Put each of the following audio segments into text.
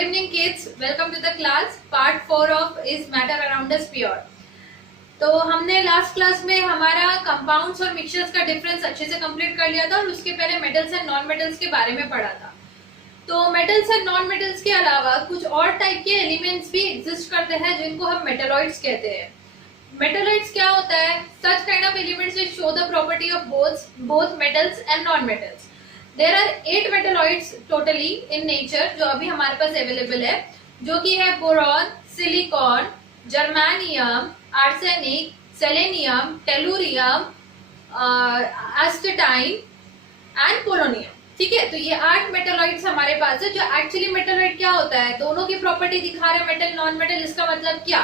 evening kids, welcome to the class. Part 4 of is matter around us pure. तो हमने last class में हमारा compounds और mixtures का डिफरेंस अच्छे से कंप्लीट कर लिया था और उसके पहले मेटल्स एंड नॉन मेटल्स के बारे में पढ़ा था। तो मेटल्स एंड नॉन मेटल्स के अलावा कुछ और टाइप के एलिमेंट्स भी एग्जिस्ट करते हैं जिनको हम मेटलॉइड्स कहते हैं। मेटलॉइड्स क्या होता है? Such kind of elements which show the property of both metals and non metals. There are 8 metalloids totally in nature जो अभी हमारे पास अवेलेबल है, जो कि है boron, silicon, germanium, arsenic, selenium, tellurium, astatine and polonium. ठीक है, तो ये 8 मेटलॉइड्स हमारे पास है। जो एक्चुअली मेटलॉइड क्या होता है, दोनों की प्रॉपर्टी दिखा रहे मेटल नॉन मेटल। इसका मतलब क्या?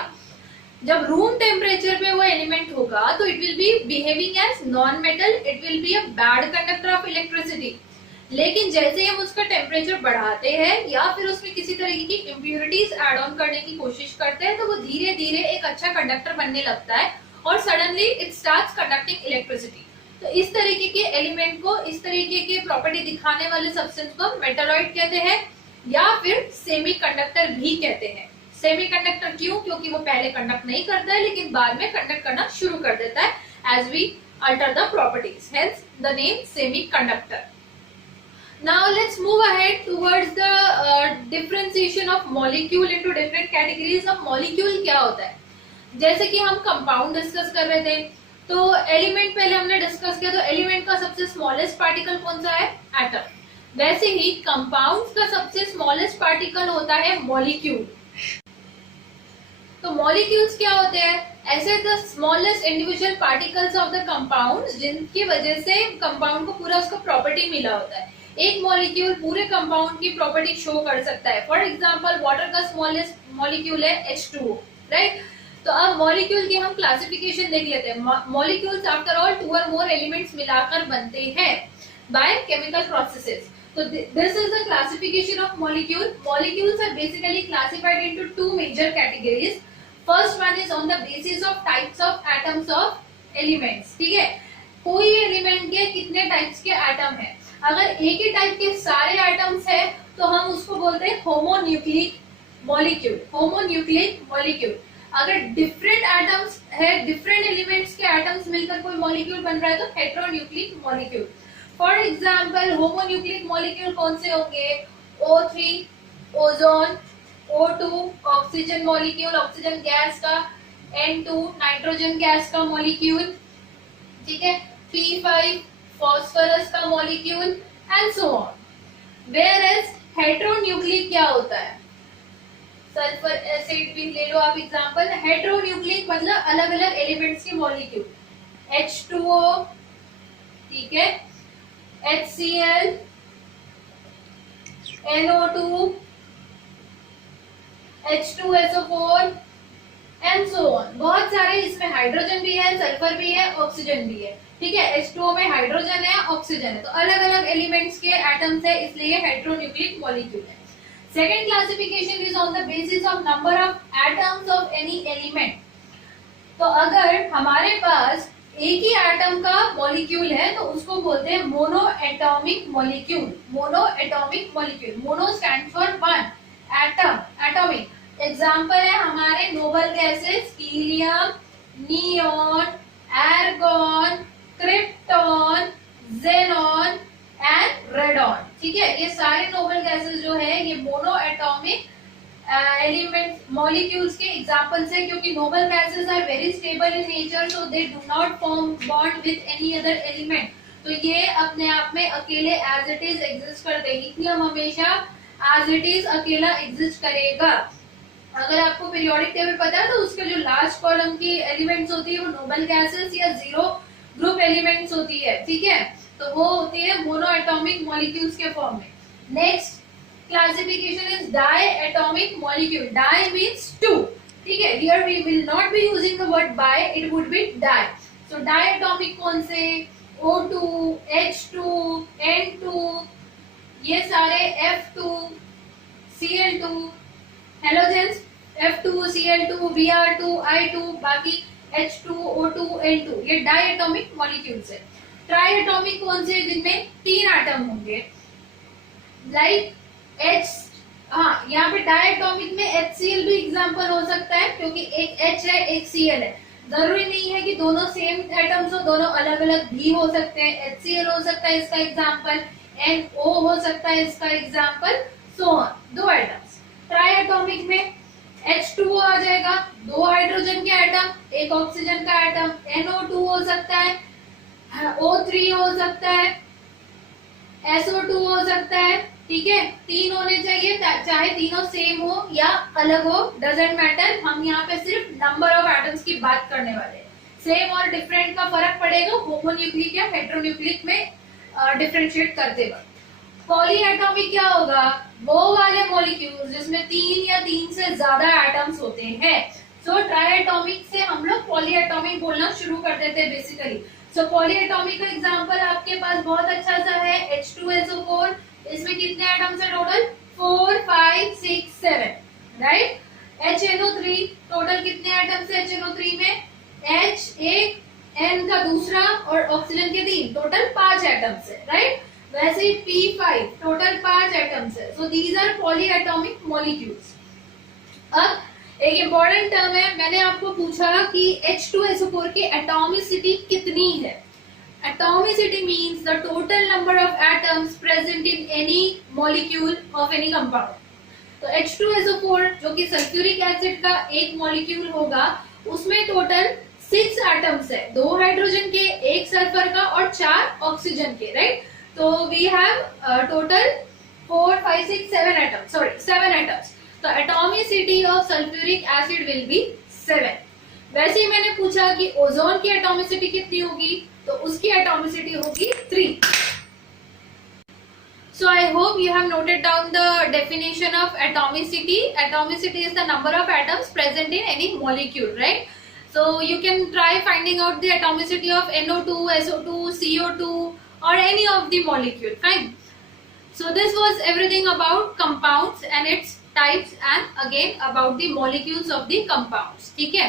जब रूम टेम्परेचर पे वो एलिमेंट होगा तो it will be behaving as non metal, it will be a bad conductor of electricity. लेकिन जैसे हम उसका टेम्परेचर बढ़ाते हैं या फिर उसमें किसी तरीके की इम्प्योरिटीज ऐड ऑन करने की कोशिश करते हैं तो वो धीरे धीरे एक अच्छा कंडक्टर बनने लगता है और suddenly it starts conducting electricity. तो इस तरीके के एलिमेंट को, इस तरीके की प्रॉपर्टी दिखाने वाले सब्सटेंस को मेटलॉइड कहते हैं या फिर सेमीकंडक्टर भी कहते हैं। सेमीकंडक्टर क्यों? क्योंकि वो पहले कंडक्ट नहीं करता है लेकिन बाद में कंडक्ट करना शुरू कर देता है as we alter the properties, hence the name semiconductor. Now let's move ahead towards the differentiation of molecule into different categories of molecule। क्या होता है? जैसे कि हम कंपाउंड डिस्कस कर रहे थे तो एलिमेंट पहले हमने डिस्कस किया, तो एलिमेंट का सबसे स्मॉलेस्ट पार्टिकल कौन सा है? एटम। वैसे ही कंपाउंड का सबसे स्मॉलेस्ट पार्टिकल होता है मॉलिक्यूल। तो मॉलिक्यूल्स क्या होते हैं? ऐसे the smallest individual particles of the compounds जिनकी वजह से कंपाउंड को पूरा उसका प्रॉपर्टी मिला होता है। एक मॉलिक्यूल पूरे कंपाउंड की प्रॉपर्टी शो कर सकता है। फॉर एग्जांपल वाटर का स्मॉलेस्ट मॉलिक्यूल है H2O, राइट? तो अब मॉलिक्यूल की हम क्लासिफिकेशन देख लेते हैं। मॉलिक्यूल्स आफ्टर ऑल 2 और मोर एलिमेंट्स मिलाकर बनते हैं बाय केमिकल प्रोसेसेस। तो this is the classification of molecule. Molecules are basically classified into 2 major categories. First one is on the basis of types of atoms of elements. ठीक है, कोई element के कितने types के एटम है। अगर एक ही टाइप के सारे एटम्स है तो हम उसको बोलते हैं होमोन्यूक्लिक मॉलिक्यूल। होमोन्यूक्लिक मॉलिक्यूल। अगर डिफरेंट एटम्स है, डिफरेंट एलिमेंट्स के एटम्स मिलकर कोई मॉलिक्यूल बन रहा है तो हेटेरोन्यूक्लिक मॉलिक्यूल। फॉर एग्जांपल होमोन्यूक्लिक मॉलिक्यूल कौन से होंगे? O3 ozone, O2 oxygen molecule, oxygen gas का, N2 नाइट्रोजन गैस का मॉलिक्यूल, ठीक है, P5 फॉस्फोरस का molecule and so on. Whereas heteronuclear क्या होता है? सल्फर एसिड भी ले लो आप एग्जांपल। हेटेरोन्यूक्लिक मतलब अलग अलग एलिमेंट्स के मॉलिक्यूल। H2O, ठीक है, HCl, NO2, H2SO4 and so on. बहुत सारे इसमें हाइड्रोजन भी है, सल्फर भी है, ऑक्सीजन भी है। ठीक है, H2O में हाइड्रोजन है, ऑक्सीजन है, तो अलग अलग एलिमेंट्स के एटम्स है, इसलिए हेटेरोन्यूक्लिक मॉलिक्यूल है। Second classification is on the basis of number of atoms of any element. तो अगर हमारे पास एक ही एटम का मॉलिक्यूल है तो उसको बोलते हैं mono atomic molecule. Mono atomic molecule, mono stand for 1 atom, atomic. Example है हमारे noble gases helium, neon, argon, krypton, xenon and radon. ठीक है, ये सारे नोबल गैसेस जो है ये मोनो एटॉमिक एलिमेंट मॉलिक्यूल्स के एग्जांपल्स है, क्योंकि noble gases are very stable in nature so they do not form bond with any other element. तो ये अपने आप में अकेले एज इट इज एग्जिस्ट करते हैं। हीलियम हमेशा एज इट इज अकेला एग्जिस्ट करेगा। अगर आपको पीरियोडिक टेबल पता है तो उसके जो लास्ट कॉलम की एलिमेंट्स होती है वो नोबल गैसेस या जीरो ग्रुप एलिमेंट्स होती है। ठीक है, तो वो होती है मोनो एटॉमिक मॉलिक्यूल्स के फॉर्म में। Next classification is di atomic molecule. Di means 2। ठीक है, here we will not be using the word bi, it would be di. So di atomic कौन से? O2, H2, N2, ये सारे F2, Cl2, halogens F2, Cl2, Br2, I2, बाकी H2, O2, N2, ये die atomic molecules है। Try atomic कौन से? जिनमें 3 एटम होंगे, लाइक H, हाँ यहाँ पे डायटोमिक में HCl भी एग्जांपल हो सकता है, क्योंकि एक H है एक Cl है। जरूरी नहीं है कि दोनों सेम एटम्स हो, दोनों अलग अलग भी हो सकते हैं। HCl हो सकता है इसका एग्जांपल, NO हो सकता है इसका एग्जांपल, सो ऑन। दो एटम्स। ट्राइएटॉमिक में H2O आ जाएगा, दो हाइड्रोजन के एटम, एक ऑक्सीजन का एटम, NO2 हो सकता है, O3 हो सकता है, SO2 हो सकता है। ठीक है, तीन होने चाहिए, चाहे तीनों सेम हो या अलग हो, डजेंट मैटर। हम यहाँ पे सिर्फ नंबर ऑफ एटम्स की बात करने वाले हैं। सेम और डिफरेंट का फर्क पड़ेगा होमोन्यूक्लिक या हेटेरोन्यूक्लिक में डिफरेंशिएट करते वक्त। पॉलीएटॉमिक क्या होगा? वो वाले मॉलिक्यूल्स जिसमें तीन या तीन से ज्यादा एटम्स होते हैं। सो ट्राइएटॉमिक से हम लोग पॉलीएटॉमिक बोलना शुरू कर देते हैं बेसिकली। सो पॉलीएटॉमिक का एग्जांपल आपके पास बहुत अच्छा सा है, H2SO4। इसमें कितने एटम्स है टोटल? 4, 5, 6, 7, राइट। HNO3 टोटल कितने एटम्स है HNO3 में? H एक, N का दूसरा और ऑक्सीजन के 3, टोटल 5 एटम्स है, राइट। वैसे ही P5 टोटल 5 एटम्स है। So these are polyatomic molecules. अब एक इंपॉर्टेंट टर्म है, मैंने आपको पूछा कि H2SO4 की एटॉमिसिटी कितनी है। Atomicity means the total number of atoms present in any molecule of any compound. तो H2SO4 जो कि सल्फ्यूरिक एसिड का एक मॉलिक्यूल होगा, उसमें टोटल 6 एटम्स है, 2 हाइड्रोजन के, 1 सल्फर का और 4 ऑक्सीजन के, राइट। तो we have total 4, 5, 6, 7 atoms, sorry 7 atoms. तो atomicity of sulphuric acid will be 7। वैसे ही मैंने पूछा कि ओजोन की एटॉमिसिटी कितनी होगी, तो उसकी एटॉमिसिटी होगी 3। So I hope you have noted down the definition of atomicity. Atomicity is the number of atoms present in any molecule, right? So you can try finding out the atomicity of NO2, SO2, CO2 or any of the molecule. Fine. So this was everything about compounds and its types, and again about the molecules of the compounds. ठीक है।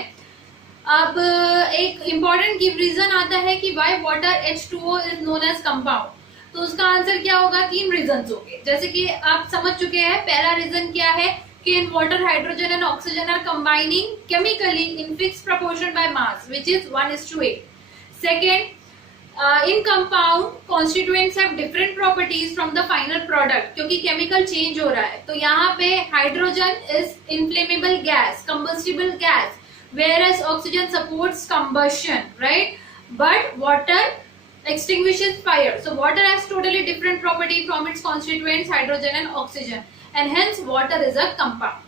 अब एक important give reason आता है कि why water H2O is known as compound। तो उसका answer क्या होगा? 3 रीजंस होंगे। जैसे कि आप समझ चुके हैं, पहला रीजन क्या है कि in water hydrogen and oxygen are combining chemically in fixed proportion by mass which is 1:8। Second, in compound constituents have different properties from the final product, क्योंकि केमिकल चेंज हो रहा है। तो यहाँ पे hydrogen is inflammable gas, combustible gas, whereas oxygen supports combustion, right? But water extinguishes fire. So water has totally different property from its constituents hydrogen and oxygen, and hence water is a compound.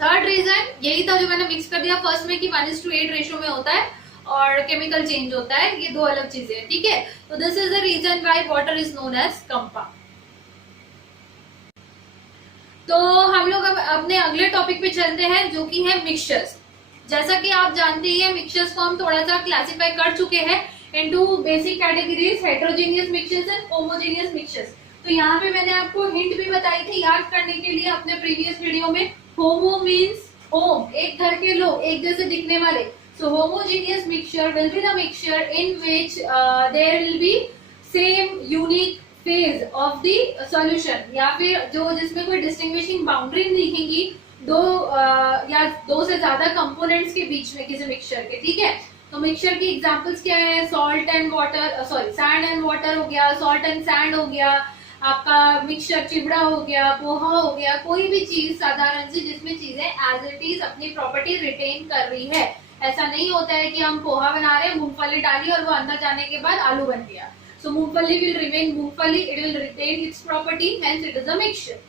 Third reason यही था जो मैंने mix कर दिया first में कि 1:8 ratio में होता है और केमिकल चेंज होता है, ये दो अलग चीजें हैं। ठीक है, तो this is the reason why water is known as compound. तो हम लोग अब अपने अगले टॉपिक पे चलते हैं जो कि है मिक्सचर्स। जैसा कि आप जानते ही हैं, मिक्सचर्स को हम थोड़ा सा क्लासिफाई कर चुके हैं into basic categories, heterogeneous mixtures and homogeneous mixtures. तो यहाँ पे मैंने आपको हिंट भी बताई थी याद करने के लिए अपने प्रीवियस वीडियो में। होमो मीन्स होम, एक घर के लोग, एक जैसे दिखने वाले। So homogeneous mixture will be the mixture in which there will be same unique phase of the solution, या फिर जो जिसमें कोई डिस्टिंग्विशिंग बाउंड्री नहीं दिखेंगी या दो से ज्यादा कंपोनेंट्स के बीच में किसी मिक्सचर के। ठीक है, तो मिक्सचर की एग्जांपल्स क्या है? Salt and water, sorry sand and water हो गया, सॉल्ट एंड सैंड हो गया, आपका मिक्सचर चिवड़ा हो गया, पोहा हो गया, कोई भी चीज साधारण सी जिसमें चीजें एज इट इज अपनी प्रॉपर्टी रिटेन कर रही है। ऐसा नहीं होता है कि हम पोहा बना रहे हैं, मूंगफली डाली और वो अंदर जाने के बाद आलू बन गया। So moongphali will remain moongphali, it will retain its property, hence it is a mixture.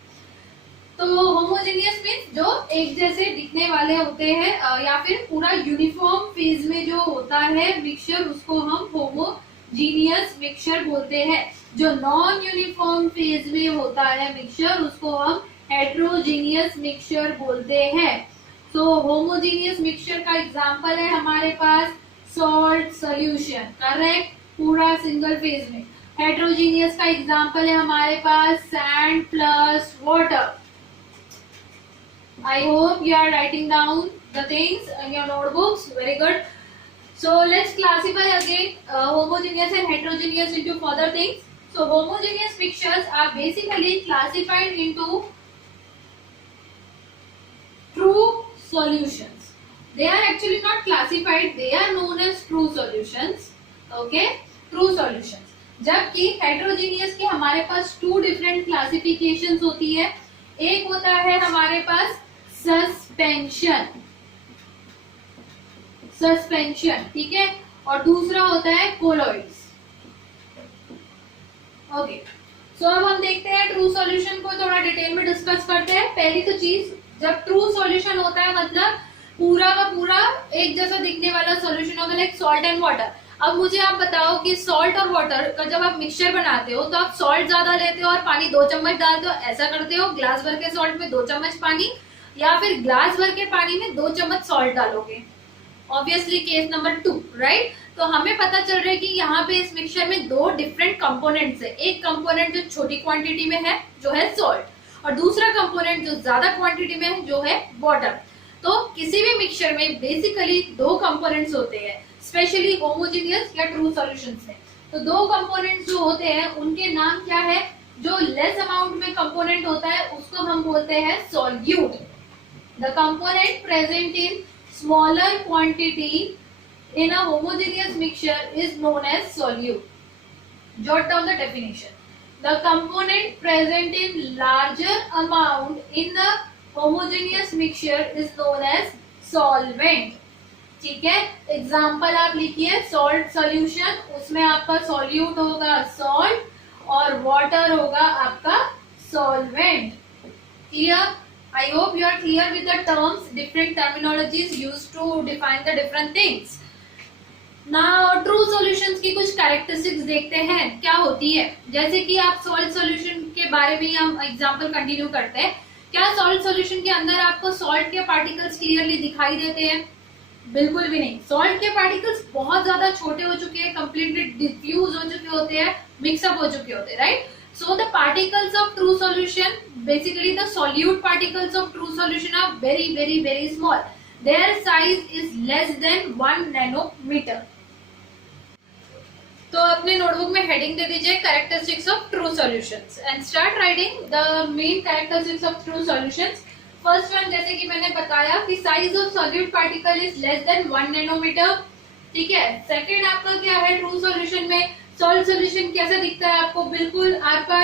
तो होमोजेनियस मीन्स जो एक जैसे दिखने वाले होते हैं या फिर पूरा यूनिफॉर्म फेज में जो होता है मिक्सचर, उसको हम होमोजीनियस मिक्सचर बोलते हैं। जो नॉन यूनिफॉर्म फेज में होता है मिक्सचर, उसको हम हेटेरोजेनियस मिक्सचर बोलते हैं। तो होमोजेनियस मिक्सचर का एग्जांपल है हमारे पास सॉल्ट सॉल्यूशन, करेक्ट, पूरा सिंगल फेज में। हेटेरोजेनियस का एग्जांपल है हमारे पास sand plus water. I hope you are writing down the things in your notebooks. Very good. So let's classify again homogeneous and heterogeneous into further things. So homogeneous mixtures are basically classified into solutions. They are actually not classified, they are known as true solutions. Okay, true solutions. जबकि heterogeneous के हमारे पास to different classifications होती है. एक होता है हमारे पास suspension, ठीक है, और दूसरा होता है कोलॉइड्स. ओके, सो अब हम देखते हैं ट्रू सॉल्यूशन को थोड़ा डिटेल में डिस्कस करते हैं. पहली तो चीज, जब ट्रू सॉल्यूशन होता है मतलब पूरा का पूरा एक जैसा दिखने वाला सॉल्यूशन होगा, लाइक सॉल्ट एंड वाटर. अब मुझे आप बताओ कि सॉल्ट और वाटर का जब आप मिक्सचर बनाते हो तो आप सॉल्ट ज्यादा लेते हो और पानी 2 चम्मच डालते हो, ऐसा करते हो? ग्लास भर के सॉल्ट में 2 चम्मच पानी, या फिर ग्लास भर के पानी में 2 चम्मच सॉल्ट डालोगे? Obviously case number 2, right. तो हमें पता चल रहा है कि यहाँ पे इस मिक्सचर में 2 डिफरेंट कंपोनेंट्स है. एक कंपोनेंट जो छोटी क्वांटिटी में है जो है सॉल्ट, और दूसरा कंपोनेंट जो ज्यादा क्वांटिटी में है जो है वाटर. तो किसी भी मिक्सचर में बेसिकली 2 कंपोनेंट्स होते हैं, स्पेशली होमोजेनियस या ट्रू सॉल्यूशंस में. तो 2 कंपोनेंट्स जो होते हैं उनके नाम क्या है? जो लेस अमाउंट में कंपोनेंट होता है उसको हम बोलते हैं solute. The component present in smaller quantity in a homogeneous mixture is known as solute. Jot down the definition. The component present in larger amount in the homogeneous mixture is known as solvent. ठीक है, example आप लिखिए. Salt solution, उसमें आपका solute होगा salt और water होगा आपका solvent. Clear? I hope you are clear with the terms, different terminologies used to define the different things. Now, true solutions की कुछ characteristics देखते हैं क्या होती है. जैसे कि आप सॉल्ट सॉल्यूशन के बारे में हम एग्जांपल कंटिन्यू करते हैं. क्या सॉल्ट सॉल्यूशन के अंदर आपको सॉल्ट के पार्टिकल्स क्लियरली दिखाई देते हैं? बिल्कुल भी नहीं. सॉल्ट के पार्टिकल्स बहुत ज्यादा छोटे हो चुके हैं, कंप्लीटली डिफ्यूज हो चुके होते हैं, मिक्सअप हो चुके होते हैं, right. So the particles of true solution, basically the solute particles of true solution are very small. Their size is less than 1 nanometer. तो अपने नोटबुक में हेडिंग दे दीजिए characteristics of true solutions and start writing the main characteristics of true solutions. First one, जैसे कि मैंने बताया कि size of solute particle is less than 1 nanometer. ठीक है. Second आपका क्या है true solution में? सॉल्ट सॉल्यूशन कैसा दिखता है आपको? बिल्कुल आपका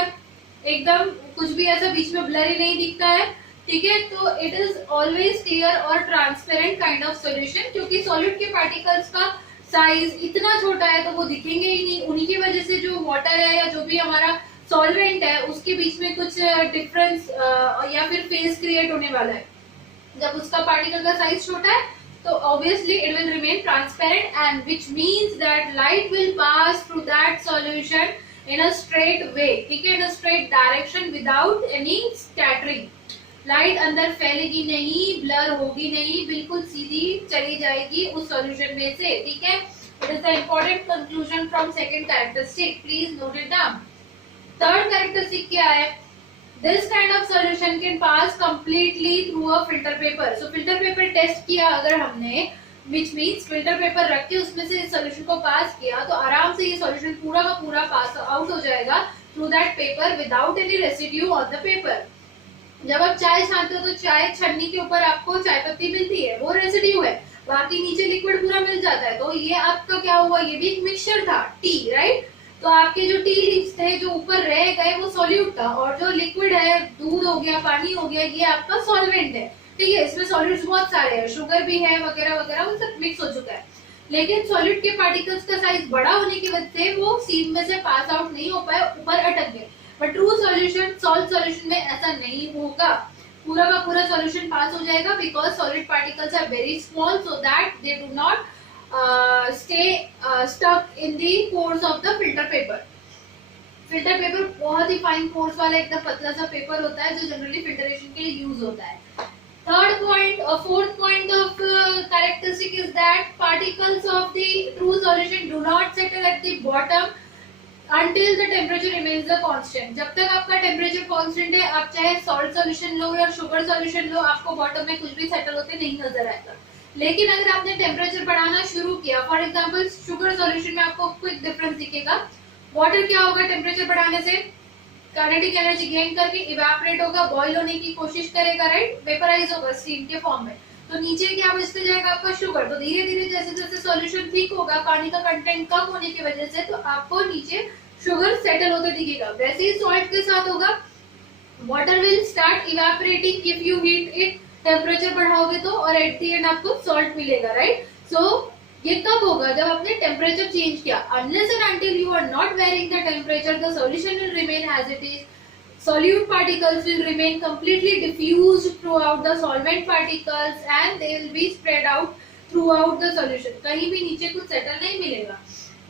एकदम कुछ भी ऐसा बीच में ब्लरी नहीं दिखता है. ठीक है, तो इट इज ऑलवेज क्लियर और ट्रांसपेरेंट काइंड ऑफ सॉल्यूशन, क्योंकि सॉल्यूट के पार्टिकल्स का साइज इतना छोटा है तो वो दिखेंगे ही नहीं. उन्हीं की वजह से जो वाटर है या जो भी हमारा सॉल्वेंट है उसके बीच में कुछ डिफरेंस या फिर फेस क्रिएट होने वाला है. जब उसका पार्टिकल का साइज छोटा है तो obviously it will remain transparent, and which means that light will pass through that solution in a straight way. ठीक है, in a straight direction without any scattering. Light अंदर फैलेगी नहीं, ब्लर होगी नहीं, बिल्कुल सीधी चली जाएगी उस सॉल्यूशन में से. ठीक है, it is the important conclusion from second characteristic. Please note it down. Third characteristic क्या है? This kind of solution can pass completely through a filter paper. So filter paper test किया अगर हमने, which means filter paper रख के उसमें से इस solution को पास किया तो आराम से ये solution पूरा का पूरा पास आउट हो जाएगा through that paper without any residue on the paper. जब आप चाय छानते हो तो चाय छन्नी के ऊपर आपको चाय पत्ती मिलती है, वो रेसिड्यू है, बाकी नीचे लिक्विड पूरा मिल जाता है. तो ये आपका क्या हुआ? ये भी एक मिक्सचर था, टी, राइट. तो आपके जो टी लीव्स थे जो ऊपर रह गए वो सॉल्यूट था, और जो लिक्विड है, दूध हो गया, पानी हो गया, ये आपका सॉल्वेंट है. ठीक है, इसमें सॉल्यूट्स बहुत सारे हैं, शुगर भी है वगैरह वगैरह, वो सब मिक्स हो चुका है. लेकिन सॉल्यूट के पार्टिकल्स का साइज बड़ा होने की वजह से वो सीम में से पास आउट नहीं हो पाए, ऊपर अटक गए. But true solution, salt solution में ऐसा नहीं होगा, पूरा का पूरा सॉल्यूशन पास हो जाएगा, because solid particles are very small, so that they do not stay stuck in the pores of the filter paper. Filter paper बहुत ही फाइन पोर्स वाला एकदम पतला सा पेपर होता है जो जनरली फिल्टरेशन के लिए यूज होता है. थर्ड पॉइंट और fourth point of characteristic is that particles of the true solution do not settle at the bottom until the temperature remains the constant. जब तक आपका टेम्परेचर कांस्टेंट है, आप चाहे सॉल्ट सॉल्यूशन लो या शुगर सॉल्यूशन लो, आपको bottom में कुछ भी सेटल होते नहीं नजर आएगा. लेकिन अगर आपने टेम्परेचर बढ़ाना शुरू किया, फॉर एग्जांपल शुगर सॉल्यूशन में आपको क्विक डिफरेंस दिखेगा. वाटर क्या होगा टेम्परेचर बढ़ाने से? काइनेटिक एनर्जी गेन करके इवेपोरेट होगा, बॉईल होने की कोशिश करेगा, राइट, वेपराइज होगा स्टीम के फॉर्म में. तो नीचे क्या बचते जाएगा आपका शुगर। तो धीरे धीरे जैसे जैसे सॉल्यूशन थिक होगा पानी का कंटेंट कम होने की वजह से, तो आपको नीचे शुगर सेटल होते दिखेगा। वैसे ही सॉल्ट के साथ होगा, water will start evaporating if you heat it, temperature बढ़ाओगे तो, और एट द एंड आपको सॉल्ट मिलेगा, राइट। सो ये कब होगा, जब आपने टेम्परेचर चेंज किया। Unless and until you are not varying the temperature, the solution will remain as it is. Solute particles will remain completely diffused throughout the solvent particles and they will be spread out throughout the solution. कहीं भी नीचे कुछ settle नहीं मिलेगा।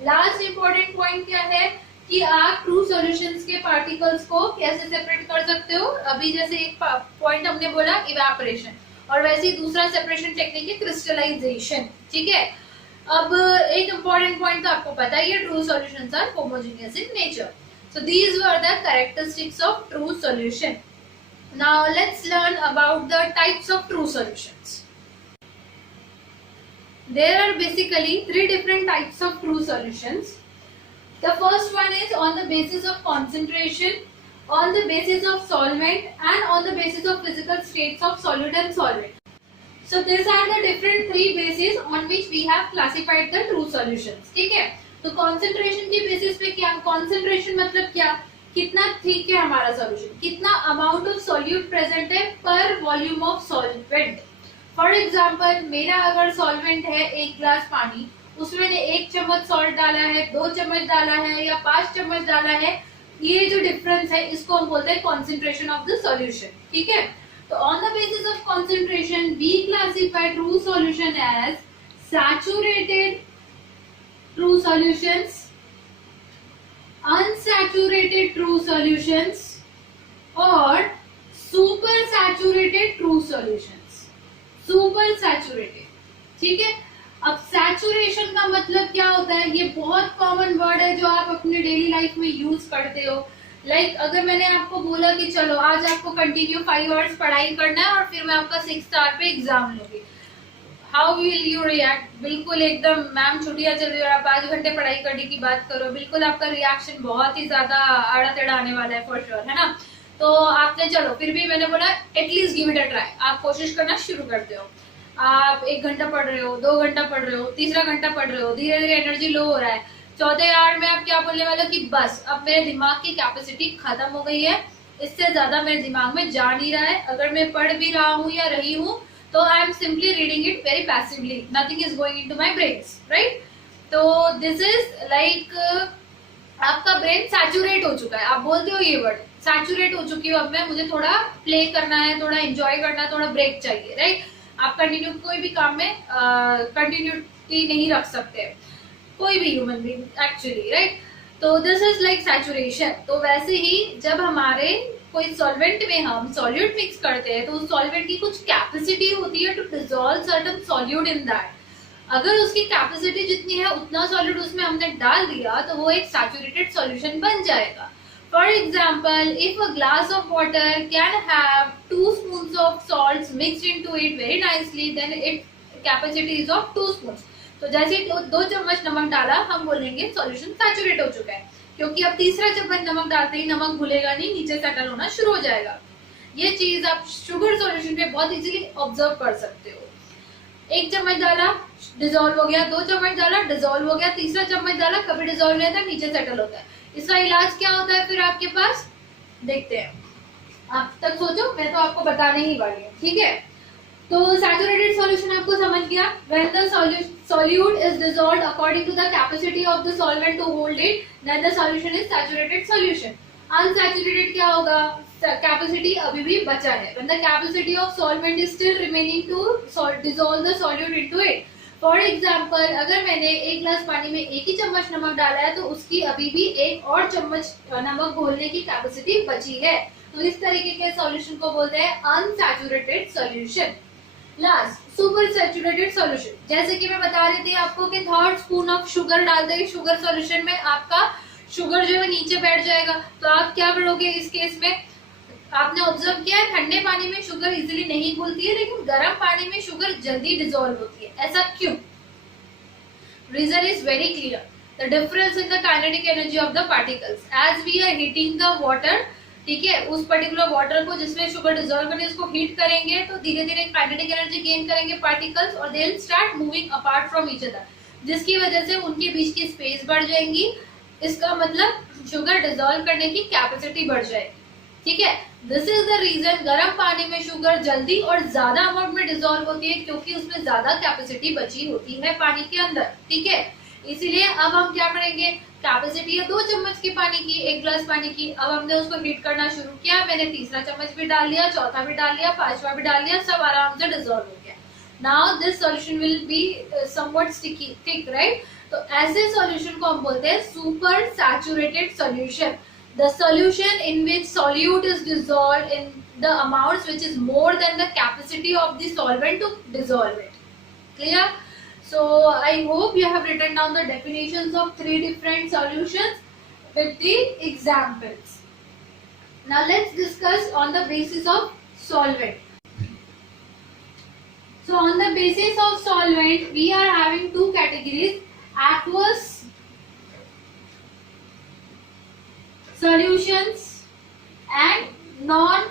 Last important point क्या है कि आप ट्रू सॉल्यूशंस के पार्टिकल्स को कैसे सेपरेट कर सकते हो। अभी जैसे एक पॉइंट हमने बोला इवेपोरेशन, और वैसे ही दूसरा सेपरेशन टेक्निक है क्रिस्टलाइजेशन, ठीक है। अब एक इंपॉर्टेंट पॉइंट तो आपको पता ही है, true solutions are homogeneous in nature. So these were the characteristics of true solution. Now let's learn about the types of true solutions. There are basically 3 different types of true solutions. The first one is on the basis of concentration, on the basis of solvent, and on the basis of physical states of solute and solvent. So these are the different 3 bases on which we have classified the true solutions. ठीक है। तो concentration की basis पे क्या, concentration मतलब क्या, कितना thick है हमारा सॉल्यूशन, कितना अमाउंट ऑफ सॉल्यूट प्रेजेंट है पर volume of solvent. For example मेरा अगर सॉल्वेंट है 1 ग्लास पानी, उसमें मैंने 1 चम्मच सॉल्ट डाला है, 2 चम्मच डाला है या 5 चम्मच डाला है, ये जो डिफरेंस है इसको हम बोलते हैं कॉन्सेंट्रेशन ऑफ द सॉल्यूशन, ठीक है। तो on the basis of concentration we classify true solution as saturated true solutions, unsaturated true solutions और super saturated true solutions। super saturated, ठीक है। अब saturation का मतलब क्या होता है, ये बहुत कॉमन वर्ड है जो आप अपने डेली लाइफ में यूज करते हो। लाइक अगर मैंने आपको बोला कि चलो आज आपको कंटिन्यू 5 आवर्स पढ़ाई करना है और फिर मैं आपका 6th आवर पे एग्जाम लूंगी, हाउ विल यू रिएक्ट। बिल्कुल एकदम मैम छुट्टियां चल रही है और आप 5 घंटे पढ़ाई करने की बात करो, बिल्कुल आपका रिएक्शन बहुत ही ज्यादा आड़ा टेढ़ा आने वाला है फॉर श्योर, है ना। तो आपने चलो फिर भी मैंने बोला at least give it a try, आप कोशिश करना शुरू करते हो। आप 1 घंटा पढ़ रहे हो, 2 घंटा पढ़ रहे हो, तीसरा घंटा पढ़ रहे हो, धीरे धीरे एनर्जी लो हो रहा है, 4थे आवर में आप क्या बोलने वाले कि बस अब मेरे दिमाग की कैपेसिटी खत्म हो गई है, इससे ज्यादा मेरे दिमाग में जा नहीं रहा है, अगर मैं पढ़ भी रहा हूँ या रही हूँ तो I am simply reading it very passively, nothing is going into my brains, right. तो दिस इज लाइक आपका ब्रेन सैचुरेट हो चुका है, आप बोलते हो ये वर्ड सैचुरेट हो चुकी हो, अब मैं मुझे थोड़ा प्ले करना है, थोड़ा एंजॉय करना है, थोड़ा ब्रेक चाहिए, राइट। आप कंटिन्यू कोई भी काम में कंटिन्यूटी नहीं रख सकते, कोई भी ह्यूमन बीइंग एक्चुअली, राइट। तो दिस इज लाइक सैचुरेशन। तो वैसे ही जब हमारे कोई सॉल्वेंट में हम सॉल्यूट मिक्स करते हैं तो उस सॉल्वेंट की कुछ कैपेसिटी होती है to dissolve certain solute in that. अगर उसकी कैपेसिटी जितनी है उतना सॉल्यूट उसमें हमने डाल दिया तो वो एक सैचुरेटेड सॉल्यूशन बन जाएगा। For example if a glass of water can have 2 spoons of salts mixed into it very nicely, then it capacity is of 2 spoons. तो जैसे 2 चम्मच नमक डाला हम बोलेंगे सॉल्यूशन सैचुरेट हो चुका है, क्योंकि अब तीसरा चम्मच नमक डालते ही नमक घुलेगा नहीं, नीचे सेटल होना शुरू हो जाएगा। ये चीज आप शुगर सॉल्यूशन पे बहुत इजीली ऑब्जर्व कर सकते हो। 1 चम्मच डाला डिजोल्व हो गया, 2 चम्मच डाला डिजोल्व हो गया, तीसरा चम्मच डाला कभी डिजोल्व नहीं होता, नीचे सेटल होता है। इसका इलाज क्या होता है फिर आपके पास, देखते हैं। आप तक सोचो, मैं तो आपको बताने ही वाली हूँ, ठीक है। तो सैचुरेटेड सॉल्यूशन आपको समझ गया, when the solute is dissolved according to the capacity of the solvent to hold it, then the solution is saturated solution. Unsaturated क्या होगा, कैपेसिटी अभी भी बचा है, when the capacity of solvent is still remaining to dissolve the solute into it. For example अगर मैंने 1 गिलास पानी में 1 ही चम्मच नमक डाला है तो उसकी अभी भी 1 और चम्मच नमक घोलने की कैपेसिटी बची है। तो इस तरीके के सॉल्यूशन को बोलते हैं unsaturated solution. Last super saturated solution, जैसे कि मैं बता रही थी आपको कि 1/3 स्पून ऑफ शुगर डालते ही शुगर सॉल्यूशन में आपका शुगर जो है नीचे बैठ जाएगा। तो आप क्या करोगे इस केस में, आपने ऑब्जर्व किया है ठंडे पानी में शुगर इजीली नहीं घुलती है लेकिन गर्म पानी में शुगर जल्दी डिसॉल्व होती है, ऐसा क्यों? Reason is very clear, the difference in the kinetic energy of the particles. As we are heating the water ठीक है, उस पर्टिकुलर वाटर को जिसमें शुगर डिसॉल्व करनी है उसको हीट करेंगे तो धीरे धीरे काइनेटिक एनर्जी गेन करेंगे पार्टिकल्स और they will start moving apart from each other, जिसकी वजह से उनके बीच की स्पेस बढ़ जाएंगी। इसका मतलब शुगर डिसॉल्व करने की कैपेसिटी बढ़ जाएगी। ठीक है, दिस इज द रीजन गर्म पानी में शुगर जल्दी और ज्यादा अमाउंट में डिसॉल्व होती है क्योंकि उसमें ज्यादा कैपेसिटी बची होती है पानी के अंदर। ठीक है, इसीलिए अब हम क्या करेंगे, कैपेसिटी है 2 चम्मच की पानी की, 1 ग्लास पानी की, अब हमने उसको हीट करना शुरू किया, मैंने तीसरा चम्मच भी डाल लिया, चौथा भी डाल लिया, पांचवा भी डाल लिया, सब आराम से डिसॉल्व हो गया। Now this solution will be somewhat sticky thick, right. तो ऐसे सॉल्यूशन को हम बोलते हैं super saturated solution, the solution in which solute is dissolved in the amounts which is more than the capacity of the solvent to dissolve it. Clear? So I hope you have written down the definitions of 3 different solutions with the examples. Now let's discuss on the basis of solvent. So on the basis of solvent we are having 2 categories, aqueous solutions and non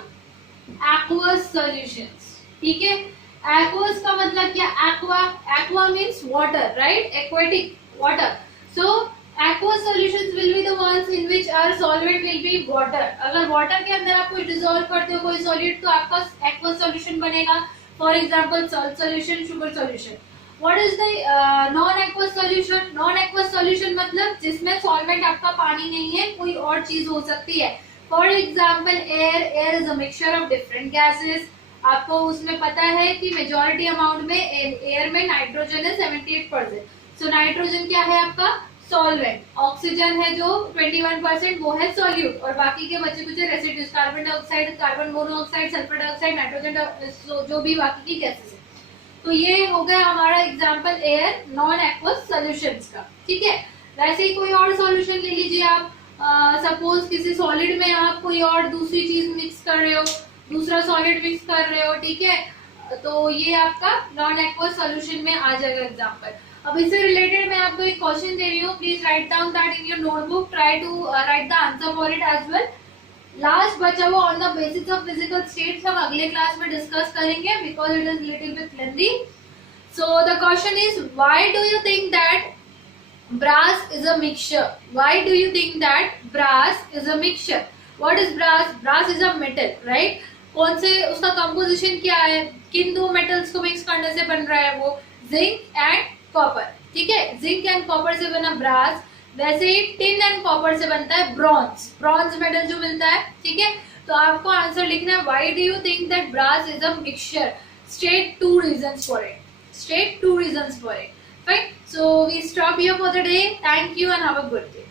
aqueous solutions. ठीक है, aqueous का मतलब क्या, aqua means water, right, aquatic water. So aqueous solutions will be the ones in which our solvent will be water. अगर water के अंदर आप कुछ dissolve करते हो कोई solute तो आपका aqueous solution बनेगा, for example salt solution, sugar solution. What is the non-aqueous solution? Non-aqueous solution मतलब जिसमें solvent आपका पानी नहीं है, कोई और चीज हो सकती है। For example, air is a mixture of different gases. आपको उसमें पता है कि majority amount में air में नाइट्रोजन है 78%. So नाइट्रोजन क्या है आपका solvent. ऑक्सीजन है जो 21%, वो है solute और बाकी के बचे कुछ residues, carbon dioxide, carbon monoxide, sulphur dioxide, nitrogen, जो भी बाकी की गैसेस। तो ये हो गया हमारा example air non aqueous solutions का। ठीक है, वैसे ही कोई और सॉल्यूशन ले लीजिए आप, सपोज किसी सॉलिड में आप कोई और दूसरी चीज मिक्स कर रहे हो, दूसरा सॉलिड मिक्स कर रहे हो, ठीक है, तो ये आपका नॉन एक्वस सॉल्यूशन में आ जाएगा एग्जांपल। अब इससे रिलेटेड मैं आपको एक क्वेश्चन दे रही हूँ, please write down that in your notebook, try to write the answer for it as well. Last बचा हुआ on the basis of physical states हम अगले क्लास में डिस्कस करेंगे because it is little bit lengthy. So the question is why do you think that brass is a mixture? Why do you think that brass is a mixture? What is brass? Brass is a metal, right? कौन से उसका composition क्या है, किन 2 metals को mix करने से बन रहा है वो, जिंक एंड कॉपर। ठीक है, जिंक एंड कॉपर से बना ब्रास। वैसे ही टिन एंड कॉपर से बनता है ब्रॉन्ज, ब्रॉन्ज मेटल जो मिलता है। ठीक है, तो आपको आंसर लिखना है why do you think that brass is a mixture, state 2 reasons for it, state 2 reasons for it. Fine, so we stop here for the day. Thank you and have a good day.